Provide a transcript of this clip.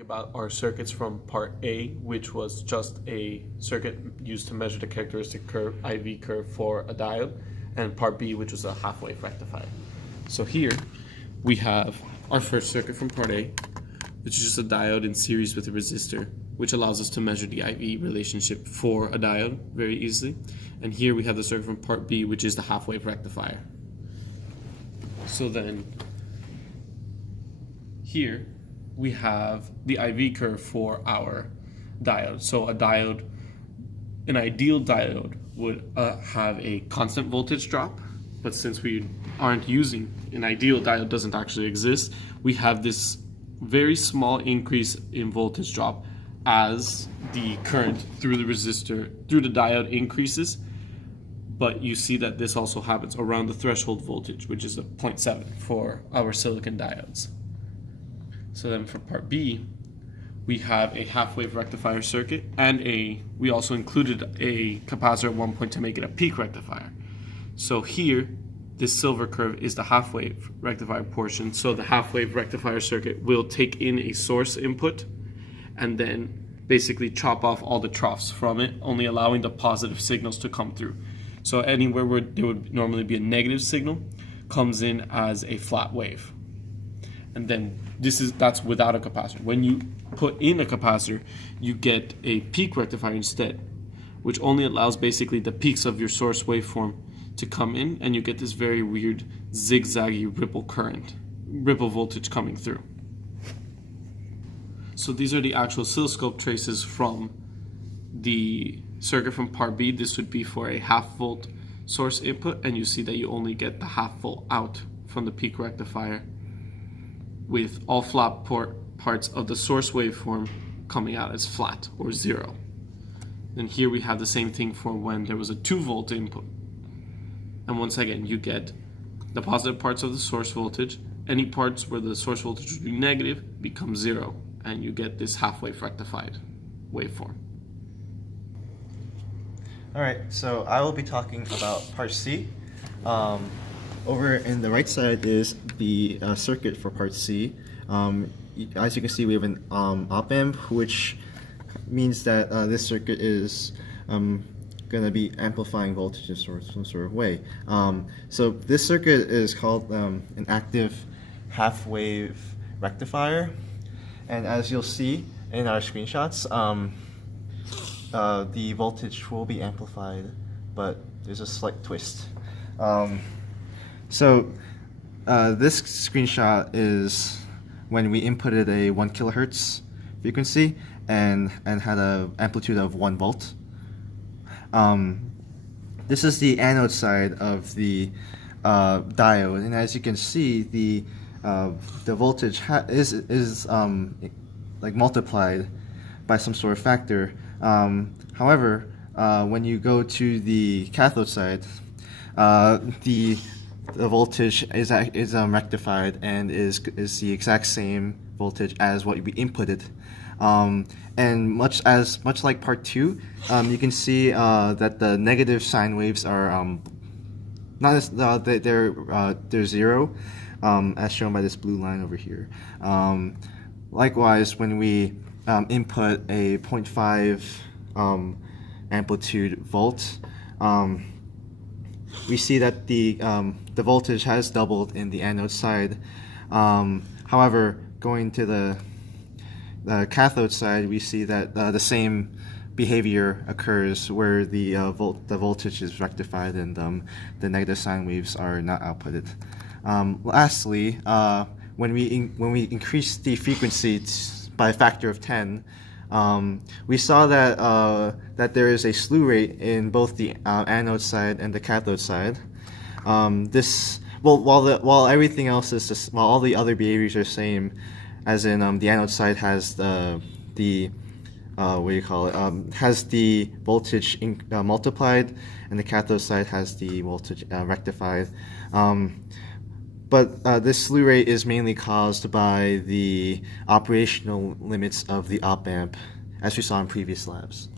About our circuits from part A, which was just a circuit used to measure the characteristic curve, IV curve for a diode, and part B, which was a half-wave rectifier. So here we have our first circuit from part A, which is just a diode in series with a resistor, which allows us to measure the IV relationship for a diode very easily. And here we have the circuit from part B, which is the half-wave rectifier. So then here we have the IV curve for our diode. So a diode, an ideal diode would have a constant voltage drop, but since we aren't using, an ideal diode doesn't actually exist, we have this very small increase in voltage drop as the current through the resistor, through the diode increases, but you see that this also happens around the threshold voltage, which is a 0.7 for our silicon diodes. So then for part B, we have a half-wave rectifier circuit, and we also included a capacitor at one point to make it a peak rectifier. So here, this silver curve is the half-wave rectifier portion. So the half-wave rectifier circuit will take in a source input and then basically chop off all the troughs from it, only allowing the positive signals to come through. So anywhere where there would normally be a negative signal comes in as a flat wave. And then that's without a capacitor. When you put in a capacitor, you get a peak rectifier instead, which only allows basically the peaks of your source waveform to come in, and you get this very weird zigzaggy ripple voltage coming through. So these are the actual oscilloscope traces from the circuit from part B. This would be for a half-volt source input, and you see that you only get the half-volt out from the peak rectifier, with all flat parts of the source waveform coming out as flat or zero. Then here we have the same thing for when there was a 2-volt input. And once again, you get the positive parts of the source voltage. Any parts where the source voltage would be negative become zero, and you get this half-wave rectified waveform. Alright, so I will be talking about part C. Over in the right side is the circuit for part C. As you can see, we have an op-amp, which means that this circuit is going to be amplifying voltage in some sort of way. So this circuit is called an active half-wave rectifier, and as you'll see in our screenshots, the voltage will be amplified, but there's a slight twist. So this screenshot is when we inputted a 1 kilohertz frequency and had an amplitude of 1 volt. This is the anode side of the diode, and as you can see, the voltage is like multiplied by some sort of factor. However, when you go to the cathode side, the voltage is rectified and is the exact same voltage as what we inputted. And much like part 2, you can see that the negative sine waves are they're zero, as shown by this blue line over here. Likewise, when we input a 0.5 amplitude volt, we see that the voltage has doubled in the anode side. However, going to the cathode side, we see that the same behavior occurs where the voltage is rectified and the negative sine waves are not outputted. Lastly, when we increase the frequency by a factor of 10, we saw that there is a slew rate in both the anode side and the cathode side. While everything else is just, while all the other behaviors are same, as in the anode side has has the voltage multiplied, and the cathode side has the voltage rectified. But this slew rate is mainly caused by the operational limits of the op-amp, as we saw in previous labs.